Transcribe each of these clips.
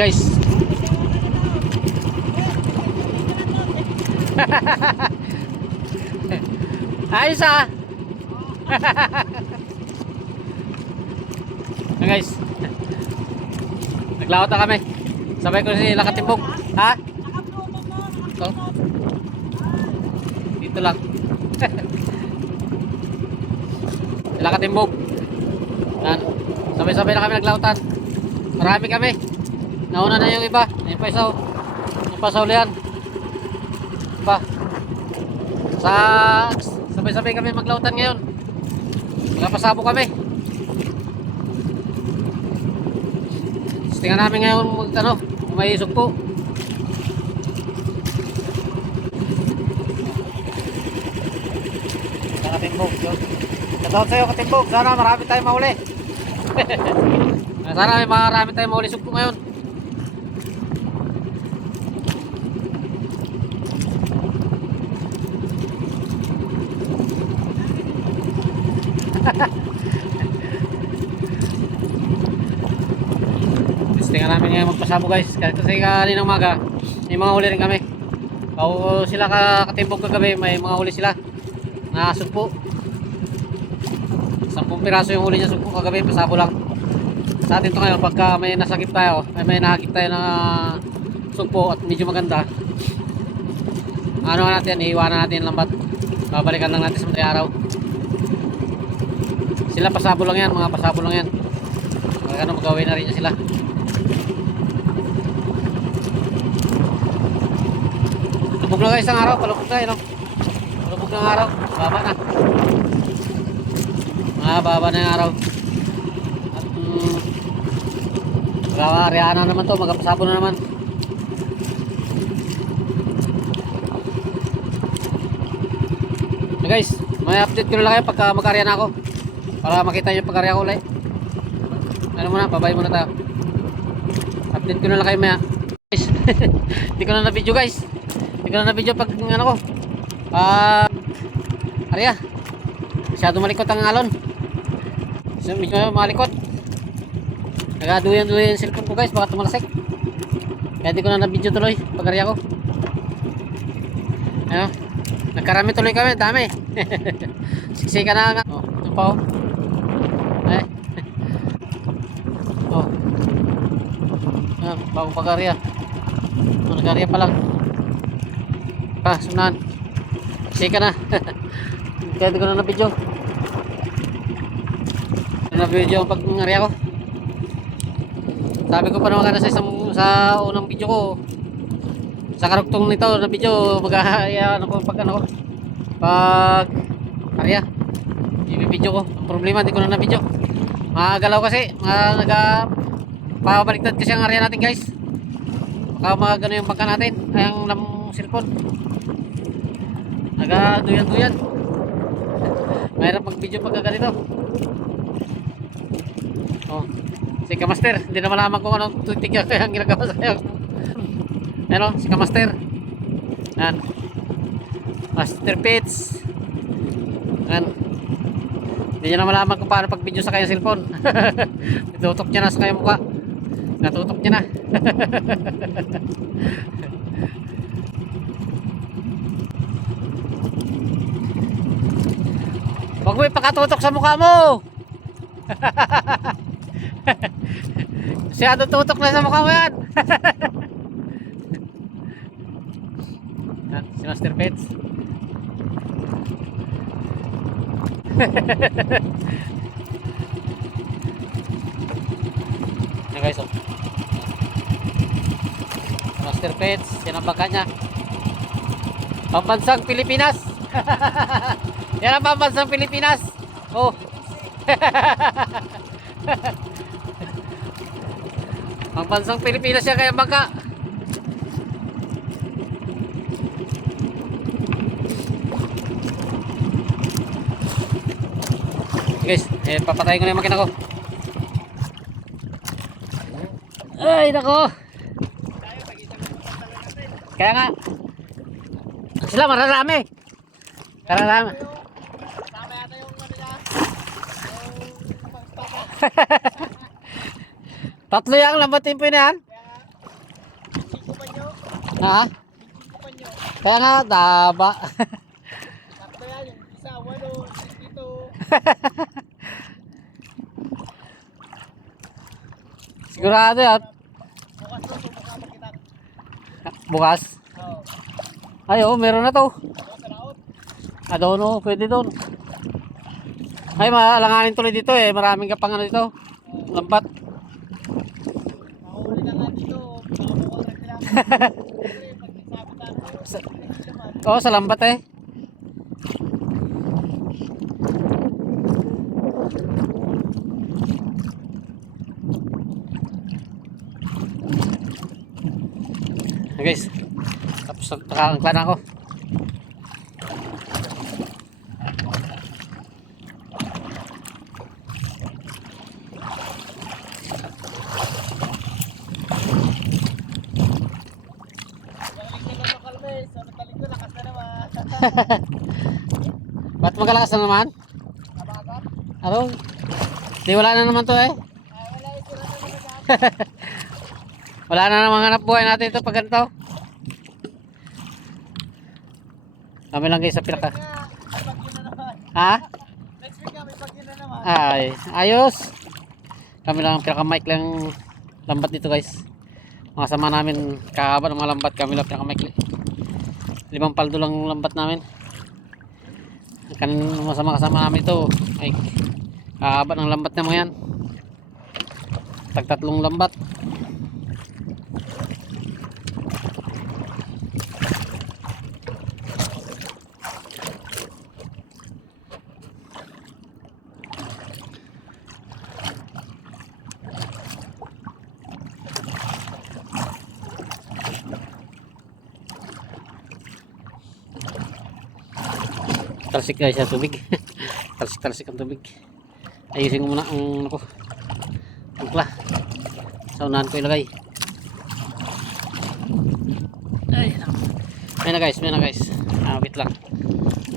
Guys. Ayos ah. Guys. Naglawat na kami. Sabay ko si Lakatimbog. Ha? Ito. Dito lang. Lakatimbog. Yan. Sabay-sabay na kami naglawatan. Marami kami. Nauna na yung iba. Yung pa isaw. Yung pa sa ulihan. Pa. Sa sabay-sabay kami maglawatan ngayon. Magpasabo kami. Tingnan namin ngayon ano, may sugpo. Katimbog. Shoutout sa'yo Katimbog. Sana marami tayong mahuli. Sana may marami tayong mahuli sugpo ngayon. Tingnan namin ngayon magpasabo guys. Kasi kaninang umaga may mga huli rin kami. O sila Katimbog kagabi, may mga huli sila na sugpo. 10 piraso yung huli niya sugpo kagabi, pasabo lang. Sa atin to ngayon pagka may nasakip tayo, may nakakip tayo na sugpo at medyo maganda, ano natin, iiwanan natin lambat, babalikan lang natin sa mga araw. Sila pasabo lang yan, mga pasabo lang yan. Ano, magawin na rin niya sila. Lubog na guys ang araw, palubog na no? Palubog na ang araw, baba na. Baba na yung araw. At magkakariaan na naman to, magkapasabo na naman. Guys, may update ko na lang kayo pagka magkariya na ako, para makita nyo pagkariya ko ulit. Ano muna, babay muna tayo. Update ko na lang kayo maya. Guys, hindi ko na na-video guys. Hindi ko na na-video pag ano ko. Ariya, masyado malikot ang alon. Medyo malikot. Nagaduyan-duyan yung cellphone ko guys, baka tumalasik. Kaya hindi ko na na-video tuloy pag-ariya ko. Ayun, nagkarami tuloy kami, dami. Siksika na nga. Oh, ito pa oh. Ay. Oh. Ayan, bagong pag-ariya. Oh, nag-ariya pa lang. Sunan. Siksika na. Kaya hindi ko na na-video. Na-video ang pag-ariya ko. Sabi ko pa naman sa unang video ko, sa karuktong nito na video, mag-aaya ano ko pag ano ko, pag area i-video ko. Ang problema hindi ko na na-video, magalaw kasi pabaliktad kasi ang area natin guys, baka magano yung pagka natin ay ang cellphone nagaduyan-duyan. Mahirap mag-video pag ganito. Oh, si Kamaster, hindi na malaman kung anong tutik ang ginagawa sa'yo. Ano, si Kamaster. Yan. Master Pits. Yan. Hindi niya na malaman kung paano pag-video sa kanyang cellphone. Itutok niya na sa kanyang mukha. Natutok niya na. Huwag mo ipakatutok sa mukha mo. Siya tutok na sa mukha mo yan. Yan, si Master Pets. Yan guys, oh. Master Pets, yan ang bangka niya. Pambansang Pilipinas. Yan ang pambansang Pilipinas. Oh. Pambansang Pilipinas yan kaya bangka. Guys, papatayin ko na yung makina ko. Ay, nako. Kaya nga. Sila mararami. Kararami. Tama yata yung Tatlo yang lambat tempo na yan. Ha? Kaya nga, taba. Sakto yan, yung isa, 8, dito. Sigurado yan. Bukas to, baka makita. Bukas. Oo. Ay, oh, meron na to. Sa laot. Adono, pwede doon. Ay, maalanganin tuloy dito eh. Maraming kapang ano dito. Lambat. Mahuli na nga dito, makabukol na sila. Siyempre, pag nagsabi tayo, Oo, sa lambat eh. Guys, tapos nakaangkla na ako. Ba't magkalakas na naman? Ano? Di wala na naman to eh. Wala na namang hanap buhay natin ito pag ganito. Kami lang guys sa pinaka. Ha? Next week nga may bagyo na naman. Ay, ayos. Kami lang ang pinaka mic lang lambat dito guys. Mga sama namin kahaba ng mga lambat, kami lang pinaka mic. 5 paldo lang lambat namin. Kan masama kasama namin ito. Ay, kahaba ng lambat na mga yan. Tag-3 lambat. Talsik guys sa tubig. Talsik ang tubig. Ayusin ko muna ang angkla. Sa unahan ko ilagay. May na guys. Wait lang.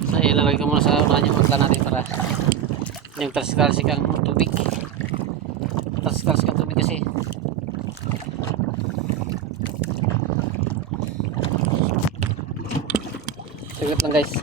So ilalagay ko muna sa unahan yung angkla natin para yung talsik ang tubig. Talsik ang tubig kasi. Saglit lang guys.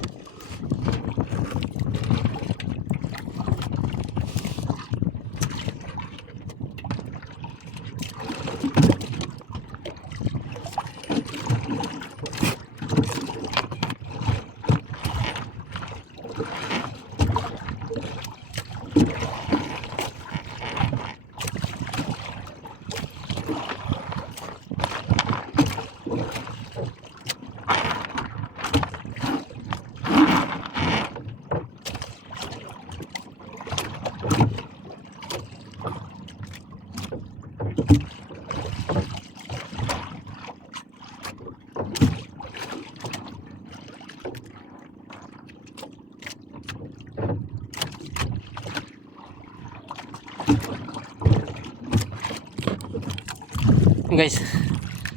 Guys,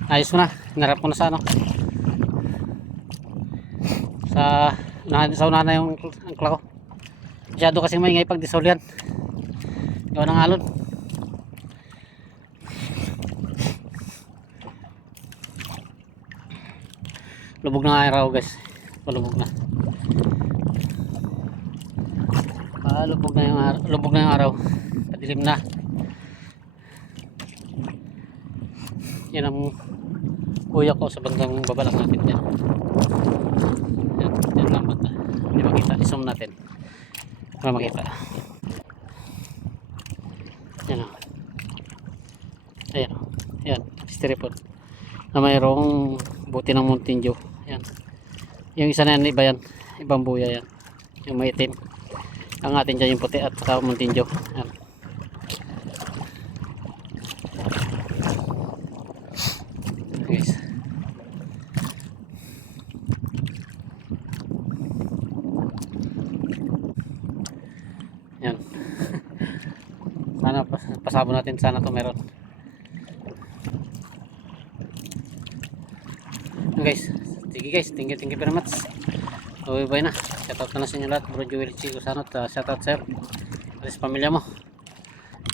ayos ko na, hinarap ko na sa unahan na yung angkla ko. Masyado kasing maingay pag disol yan, gawa ng alon. Lubog na araw guys, palubog na. Lubog na yung araw, padilim na. Yan ang kuya ko sa bandang baba lang natin yan. Yan lambat na. Hindi makita. I-zoom natin para makita. Yan o. Ayan o. Yan. Styrofoam na mayroong buti ng Mountain Dew. Yan. Yung isa na yan, iba yan. Ibang buya yan. Yung maitim. Ang atin dyan yung puti at saka Mountain Dew. Yan. Guys. Yan. Sana pasabon natin, sana to meron. Guys, sige guys, thank you very much. Bye na. Shoutout na sa inyo lahat. Bro Joel Chico Sanot, shoutout sir. Alis pamilya mo.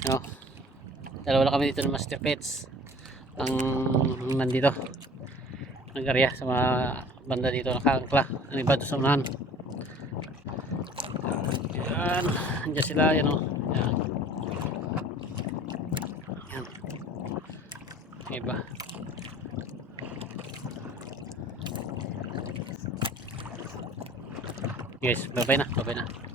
Ano? Dalawa lang kami dito ng Master Pets ang nandito. nag-area sa mga banda dito nakaangkla. Ang iba doon sa unahan. Yan. Andiyan sila. Yan o. Yan. Yan. Yung iba. Guys, babay na. Babay na.